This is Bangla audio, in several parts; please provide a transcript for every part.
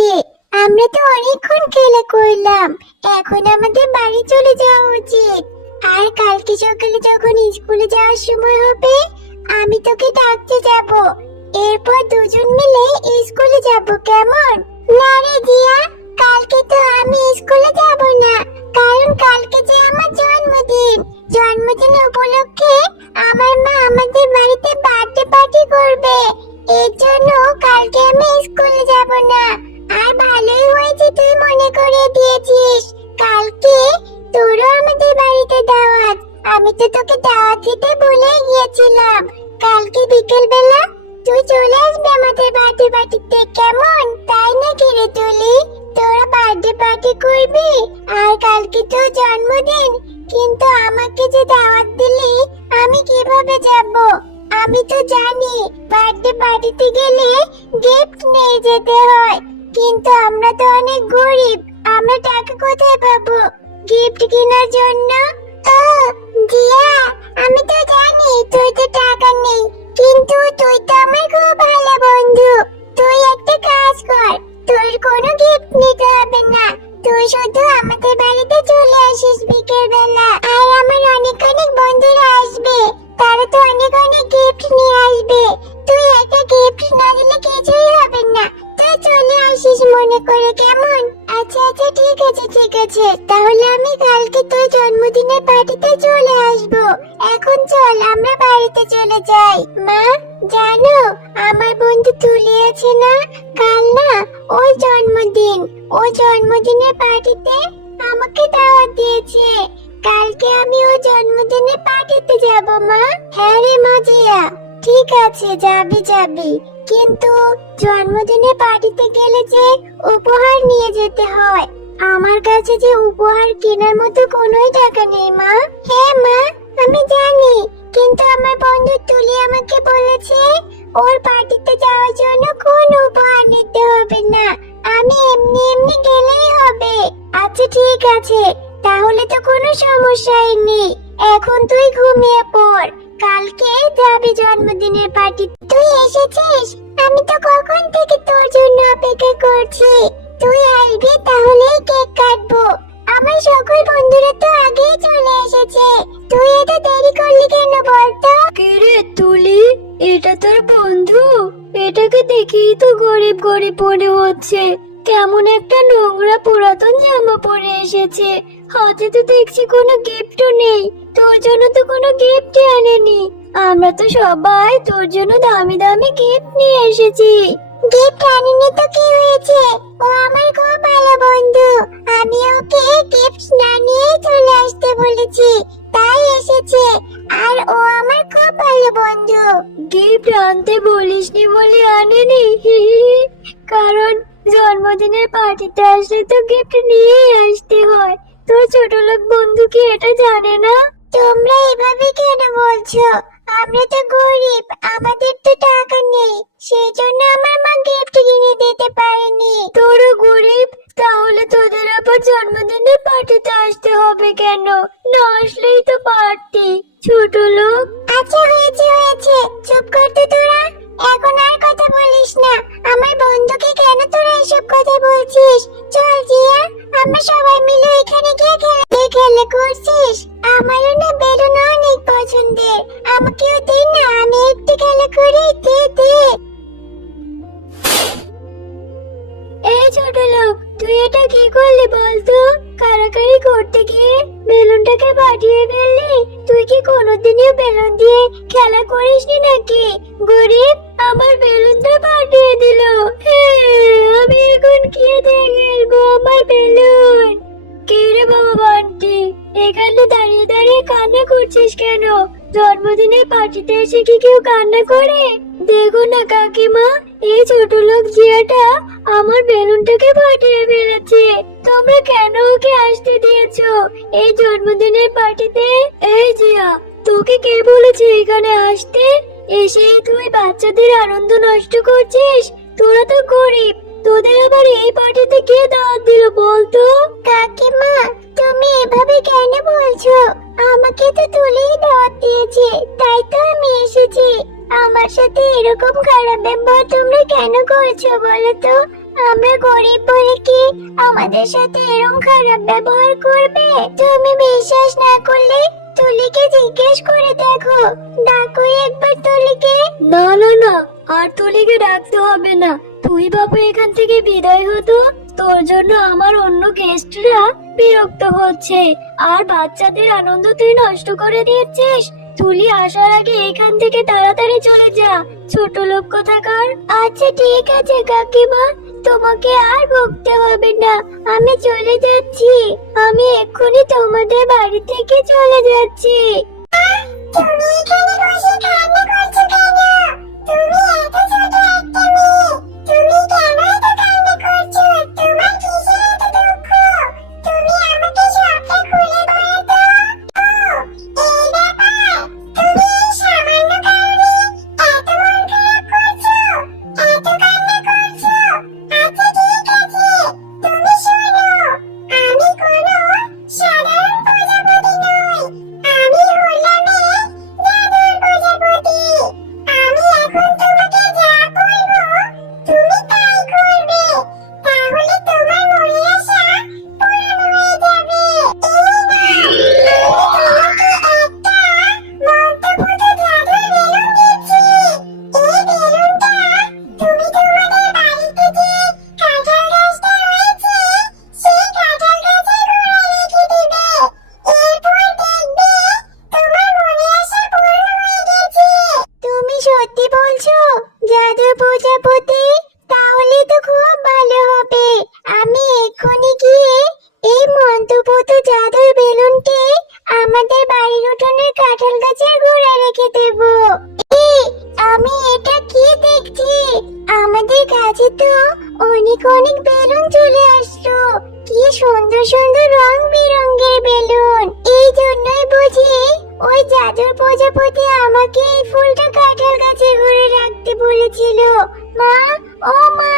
হয়েছে। আমরা তো অনেকক্ষণ খেলা করলাম, এখন আমাদের বাড়ি চলে যাওয়া উচিত। আর কালকে সকালে যখন স্কুলে যাওয়ার সময় হবে, আমি তোকে ডাকতে যাব। এরপর দুজন মিলে স্কুলে যাব, কেমন? না রে জিয়া, কালকে তো আমি স্কুলে যাব না, কারণ কালকে যে আমার জন্মদিন। জন্মদিন উপলক্ষে আমার মা আমাদের বাড়িতে বার্থডে পার্টি করবে। এর জন্য কালকে আমি স্কুলে যাব না। আর ভালোই হয়েছে তুই মনে করে দিয়েছিস, কালকে তোরও আমাদের বাড়িতে দাওয়াত। আমি তো তোকে দাওয়াত দিতে ভুলে গিয়েছিলাম। কালকে বিকেল বেলা তুই চলে আসবি আমাদের বার্থডে পার্টিতে, কেমন? তাই নাকি রে তুলি? তোরা বার্থডে পার্টি করবি আর কালকে তোর জন্মদিন, কিন্তু আমাকে যে দাওয়াত দিলি আমি কিভাবে যাব? আমি তো জানি বার্থডে পার্টিতে গেলে গিফট নিয়ে যেতে হয়, কিন্তু আমরা তো অনেক গরিব, আমরা টাকা কোথায় পাবো গিফট কেনার জন্য? ও জিয়া, আমি তো জানি তুই তো টাকা নেই, কিন্তু তুই তো আমার খুব ভালো বন্ধু। তুই একটা কাজ কর, তোর কোনো গিফট নিতে হবে না, তুই শুধু আমাদের বাড়িতে চলে আসিস বিকেল বেলা। আর আমার অনেক অনেক বন্ধুরা আসবে, তারা তো অনেক অনেক গিফট নিয়ে আসবে। তুই একটা গিফট না দিলে কিছুই হবে না, তুই চলে আসিস মনে করে, কেমন? আচ্ছা আচ্ছা, ঠিক আছে ঠিক আছে, তাহলে আমি কালকে তোর জন্মদিনের পার্টিতে চলে আসব। এখন চল আমরা বাড়িতে চলে যাই। মা, জানো আমার বন্ধু তুলি আছে না, কাল না ওর জন্মদিন। ও জন্মদিনের পার্টিতে আমাকে দাওয়াত দিয়েছে, কালকে আমি ওর জন্মদিনের পার্টিতে যাব। মা, হ্যাঁ রে মা জিয়া, ঠিক আছে যাবি যাবি, কিন্তু জন্মদিনের পার্টিতে গেলে যে উপহার নিয়ে যেতে হয়। আমার কাছে যে উপহার কেনার মতো কোনোই টাকা নেই মা। হ্যাঁ মা, আমি জানি, কিন্তু আমার বন্ধু তুলি আমাকে বলেছে ওর পার্টিতে যাওয়ার জন্য কোনো উপহার নিতে হবে না, আমি এমনি এমনি গেলেই হবে। আচ্ছা ঠিক আছে, তাহলে তো কোনো সমস্যাই নেই। এখন তুই ঘুমিয়ে পড়, কালকে যাবি জন্মদিনের পার্টি। তুই এসেছিস, আমি তো কখন থেকে তোর জন্য অপেক্ষা করছি। তুই আসবি তাহলেই কেক কাটবো। আমার সকল বন্ধুরা তো আগেই চলে এসেছে, তুই এত দেরি করলি কেন বলতো? কে রে তুলি, এটা তোর বন্ধু? এটাকে দেখেই তো গরিব গরিব মনে হচ্ছে, কেমন একটা নোংরা পুরাতন জামা পরে এসেছে, হাতে তো দেখছি কোনো গিফটও নেই। তোর জন্য তো কোনো গিফটই আনেনি, আমরা তো সবাই তোর জন্য দামি দামি গিফট নিয়ে এসেছি। গিফট আনিনি তো কি হয়েছে, ও আমার খুব ভালো বন্ধু, আমি ওকে গিফট না নিয়ে চলে আসতে বলেছি, তাই এসেছে। আর ও আমার খুব ভালো বন্ধু। গিফট আনতে বলিসনি বলে আনেনি? কারণ জন্মদিনের পার্টিতে আসলে তো গিফট নিয়েই আসতে হয়। তোর ছোট লোক বন্ধু কি এটা জানে না? তোমরা এভাবে কেন বলছো? আমরা তো গরিব, আমাদের তো টাকা নেই, সেই জন্য আমার মা গিফট কিনে দিতে পারেনি। তোরও গরিব, তাহলে তোদের আবার জন্মদিনের পার্টিতে আসতে হবে কেন? না আসলেই তো পারতি, ছোট লোক। আচ্ছা হয়েছে হয়েছে, চুপ কর তো তোরা, এখন আর কথা বলিস না। আমার বন্ধুকে কেন তোরা এসব কথা বলছিস? চল জিয়া, আমরা সবাই মিলে এখানে গিয়ে খেলে করছিস। আমারও না বেলুন অনেক পছন্দের, আমাকেও দে না, আমি একটু খেলা করি, দে দে। এই ছোট লোক, তুই এটা কি করলি বলতো? কারাকারি করতে গিয়ে বেলুনটাকে ফাটিয়ে ফেললি। তুই কি কোনোদিনও বেলুন দিয়ে খেলা করিসনি নাকি? গরিব, আমার বেলুনটা ফাটিয়ে দিল। আমি এখন কি দিয়ে খেলবো আমার বেলুন? কে রে বাবা বান্টি, এখানে দাঁড়িয়ে দাঁড়িয়ে কান্না করছিস কেন? জন্মদিনের পার্টিতে এসে কি কেউ কান্না করে? দেখো না কাকিমা, এই ছোট লোক জিয়াটা আমার বেলুনটাকে ফাটিয়ে ফেলেছে। তোমরা কেন ওকে আসতে দিয়েছো এই জন্মদিনের পার্টিতে? এই জিয়া, তোকে কে বলেছে এখানে আসতে? এসেই তুই বাচ্চাদের আনন্দ নষ্ট করছিস। তোরা তো গরিব, তোদের আবার এই পার্টিতে কে দাওয়াত দিল বলতো? কাকিমা, তুমি এভাবে কেন বলছো? আমাকে তো তুলেই দাওয়াত দিয়েছে, তাই তো আমি এসেছি। আমার সাথে এরকম খারাপ ব্যবহার তোমরা কেন করছো বলো তো? আমরা গরিব বলে কি আমাদের সাথে এরকম খারাপ ব্যবহার করবে? তুমি বিশ্বাস না করলে তুলিকে জিজ্ঞেস করে দেখো। ডাকো একবার তুলিকে। না না না, আর তুলিকে ডাকতে হবে না। তুই বাবু এখান থেকে বিদায় হতো। তোর জন্য আমার অন্য গেস্টরা বিরক্ত হচ্ছে, আর বাচ্চাদের আনন্দ তুই নষ্ট করে দিচ্ছিস। তুলি আসার আগে এখান থেকে তাড়াতাড়ি চলে যা, ছোট লোক কোথাকার। আচ্ছা ঠিক আছে কাকিমা, তোমাকে আর বকতে হবে না, আমি চলে যাচ্ছি। আমি এক্ষুনি তোমাদের বাড়ি থেকে চলে যাচ্ছি। তুমি এখানে বসে কান্না করছো কেন? তুমি এত ছোট একটা মেয়ে, তুমি কেন এত কান্না করছো? তোমার কিসের এত দুঃখ? তুমি আমাকে সবটা খুলে বলো তো। ও, এই ব্যাপার। তুমি এই সামান্য কারণে এত মন খারাপ করছো, এত কান্না করছো। আচ্ছা ঠিক আছে, তুমি শোনো, আমি কোনো সাধারণ প্রজাপতি নই, আমি হলাম এক জাদুর প্রজাপতি। আমি এখন তোমাকে যা বলবো তুমি তাই করবে, তাহলে তোমার মনে আশা পূরণ হয়ে যাবে। এই নাও, আমি তোমাকে একটা মন্ত্রপুত জাদুর বেলুন দিচ্ছি। এই বেলুনটা তুমি তোমাদের বাড়িতে যে কাঁঠাল গাছটা রয়েছে সেই কাঁঠাল গাছের গোড়ায় রেখে দিবে। এরপর দেখবে তোমার মনে আশা পূর্ণ হয়ে গেছে। তুমি সত্যি বলছো জাদুর প্রজাপতি? তাহলে তো খুব ভালো হবে। আমি এক্ষুনি গিয়ে এই মন্ত্রপুত জাদুর বেলুনটি আমাদের বাড়ির উঠোনের কাঁঠাল গাছের গোড়ায় রেখে দেব। এই, আমি এটা কি দেখছি? আমাদের কাছে তো অনেক অনেক বেলুন চলে আসলো। কি সুন্দর সুন্দর রং বেরঙের বেলুন। এই জন্যই বুঝি ওই জাদুর প্রজাপতি আমাকে এই ফুলটা কাঁঠাল গাছের গোড়ায় রাখতে বলেছিল। মা, ও মা,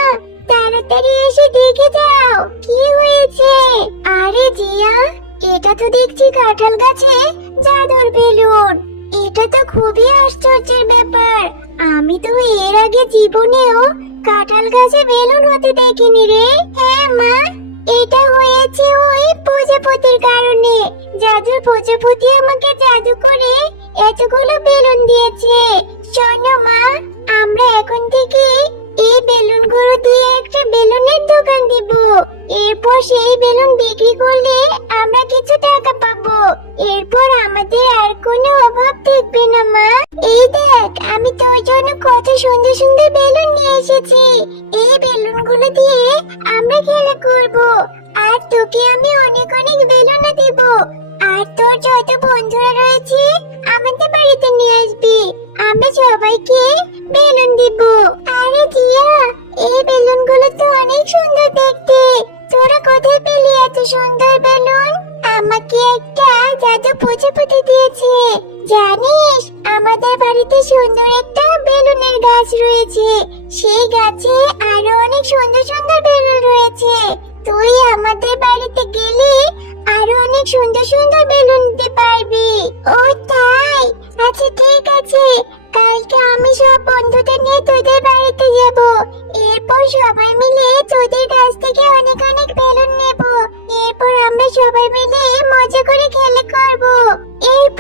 তাড়াতাড়ি এসে দেখে যাও কি হয়েছে। আরে জিয়া, এটা তো দেখছি কাঁঠাল গাছে জাদুর বেলুন। এটা তো খুবই আশ্চর্যের ব্যাপার। আমি তো এর আগে জীবনেও কাঁঠাল গাছে বেলুন হতে দেখিনি রে। হ্যাঁ মা, এটা হয়েছে ওই প্রজাপতির কারণে। জাদুর প্রজাপতি আমাকে জাদু করে এতগুলো বেলুন দিয়েছে। শোনো মা, আমরা এখন থেকে এই বেলুনগুলো দিয়ে একটা বেলুনের দোকান দিব। এরপর সেই বেলুন বিক্রি করলে আমরা কিছু টাকা পাবো। এরপর আমাদের আর কোনো অভাব থাকবে না মা। এই দেখ, আমি তোর জন্য কত সুন্দর সুন্দর বেলুন নিয়ে এসেছি। এই বেলুনগুলো দিয়ে আমরা খেলা করব, আর তোকে আমি অনেক অনেক বেলুন দেব। আর তোর যত বন্ধুরা রয়েছে আমাদের বাড়িতে নিয়ে আসবি, আমরা সবাইকে বেলুন দিব। আরে জিয়া, এই বেলুনগুলো তো অনেক সুন্দর দেখতে। তোরা কোথায় পেলি এত সুন্দর বেলুন? আমাকে একটা জাদু প্রজাপতি দিয়েছে। জানিস, আমাদের বাড়িতে সুন্দর একটা বেলুনের গাছ রয়েছে। সেই গাছে আরো অনেক সুন্দর সুন্দর বেলুন রয়েছে। তুই আমাদের বাড়িতে গেলে আরো অনেক সুন্দর সুন্দর বেলুন নিতে পারবি। ও তাই? আচ্ছা ঠিক আছে, কালকে আমি সব বন্ধুদের নিয়ে তোদের বাড়িতে যাব। এরপর সবাই মিলে তোদের কাছ থেকে অনেক অনেক বেলুন নেব। এরপর আমরা সবাই মিলে মজা করে খেলা করব। এরপর